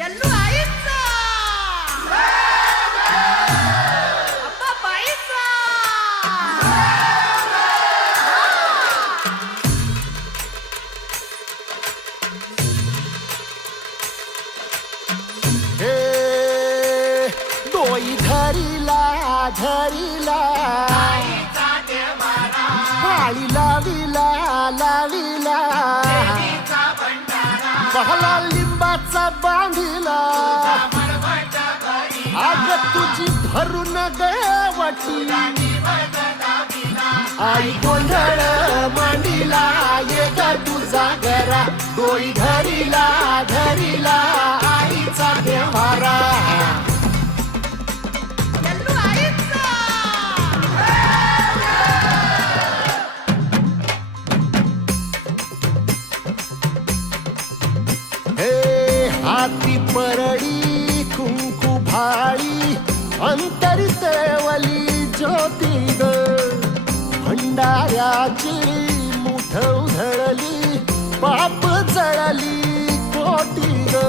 यल्लू आईचा अप्पा बाईचा हे डोई धरीला धरीला पाळी लाविला लाविला पहला लिंबाचा बांधिला आग तुझी भरून गवटी आई गोंधळ मांडीला ये ग तुझा घरा डोई धरीला धरीला आईचा देवारा यल्लू आईचा हे हाती परडी कुंकू भाळी अंतरी तळवली ज्योती ग भंडाऱ्याची मुठ उधळली पाप जळली कोटी ग